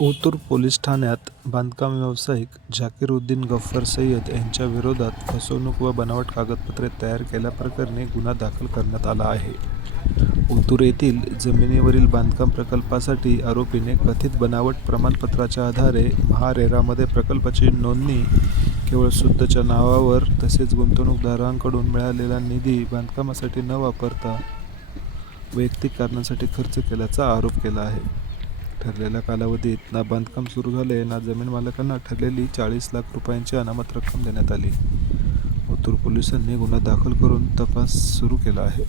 Otur police ठाण्यात बांधकाम व्यावसायिक झाकीरुद्दीन गफ्फर सय्यद यांच्या विरोधात फसवणूक व बनावट कागदपत्रे तयार केल्याप्रकरणी गुन्हा दाखल करण्यात आला आहे. ओतूर येथील जमिनीवरील बांधकाम प्रकल्पासाठी आरोपीने कथित बनावट प्रमाणपत्राच्या आधारे महारेरामध्ये प्रकल्पाची नोंदणी केवळ स्वतःच्या नावावर तसेच गुंतवणूकदारांकडून मिळालेला निधी बांधकामासाठी न वापरता वैयक्तिक कारणासाठी खर्च केल्याचा आरोप केला आहे. ठरलेल्या कालावधीत ना बांधकाम सुरू झाले ना जमीन मालकांना ठरलेली 40 लाख रुपयांची अनामत रक्कम देण्यात आली. ओतूर पोलिसांनी गुन्हा दाखल करून तपास सुरू केला आहे.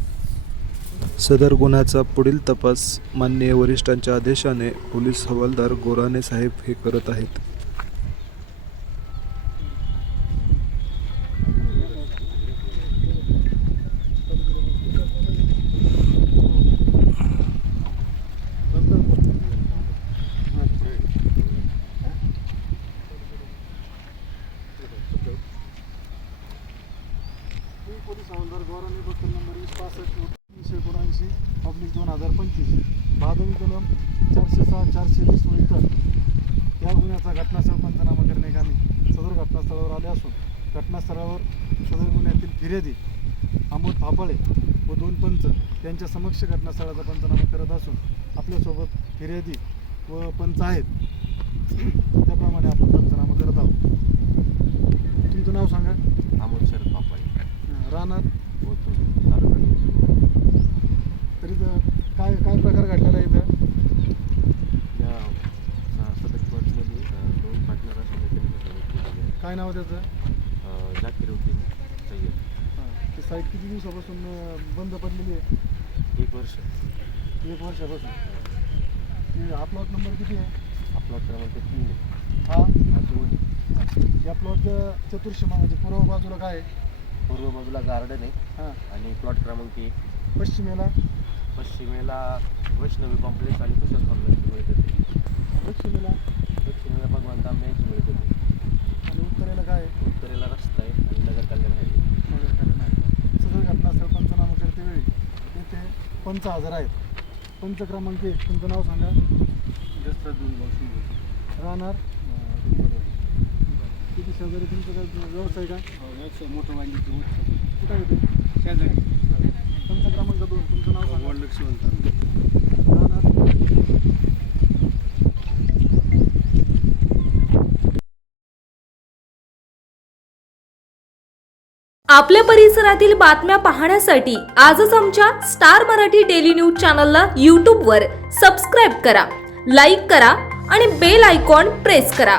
सदर गुन्ह्याचा पुढील तपास माननीय वरिष्ठांच्या आदेशाने पोलीस हवालदार गोराणे साहेब हे करत आहेत. पोलीस हवालदार गोराणे बक्कल नंबर 65/379/2025 भादवी कलम 406-420 इतर या गुन्ह्याचा घटनास्थळ पंचनामा करण्याकामी सदर घटनास्थळावर आले असून घटनास्थळावर सदर गुन्ह्यातील फिर्यादी अमोल थापाळे व 2 पंच यांच्या समक्ष घटनास्थळाचा पंचनामा करत असून आपल्यासोबत फिर्यादी व पंच आहेत. त्याप्रमाणे आपण पंचनामा करत आहोत. तुमचं नाव सांगा. अमोल शरद थापाळे, राहणार ओतूर तालुका. तरी काय काय प्रकार घडलेला आहे इथं? या सदर प्लॉटमध्ये 2 पार्टनर असल्याने काय नाव त्याचं? झाकीरुद्दीन सय्यद. ती साईट किती दिवसापासून बंद पडलेली आहे? 1 वर्ष. 1 वर्षापासून. हा प्लॉट नंबर किती आहे? आपला क्रमांक 3 आहे. हा 2. या प्लॉटच्या चतुर्शीमा म्हणजे पूर्व बाजूला काय आहे? पूर्व बाजूला गार्डन आहे हां. आणि प्लॉट क्रमांक 1. पश्चिमेला पश्चिमेला वैष्णवी कॉम्प्लेक्स आणि तुषार कॉम्प्लेक्स मिळत होते. दक्षिणेला दक्षिणेला भगवान धामण्याची मिळत होते. आणि उत्तरेला काय आहे? उत्तरेला रस्ता आहे आणि नगर कल्याण आहे. सदर घटनास्थळ पंचनामा करतेवेळी येथे पंच हजर आहेत. पंच क्रमांक 1 तुमचं नाव सांगा. राहणार किती शेजारी तुमचं काय व्यवसाय का? मोठं वांगीचं कुठं आहे ते? शेजारी पंच क्रमांक 2 तुमचं नाव सांगा. वरलक्ष्मी राहणार आपल्या परिसरातील बातम्या पाहण्यासाठी आजच आमच्या स्टार मराठी डेली न्यूज चॅनलला यूट्यूबवर सबस्क्राईब करा, लाईक करा आणि बेल आयकॉन प्रेस करा.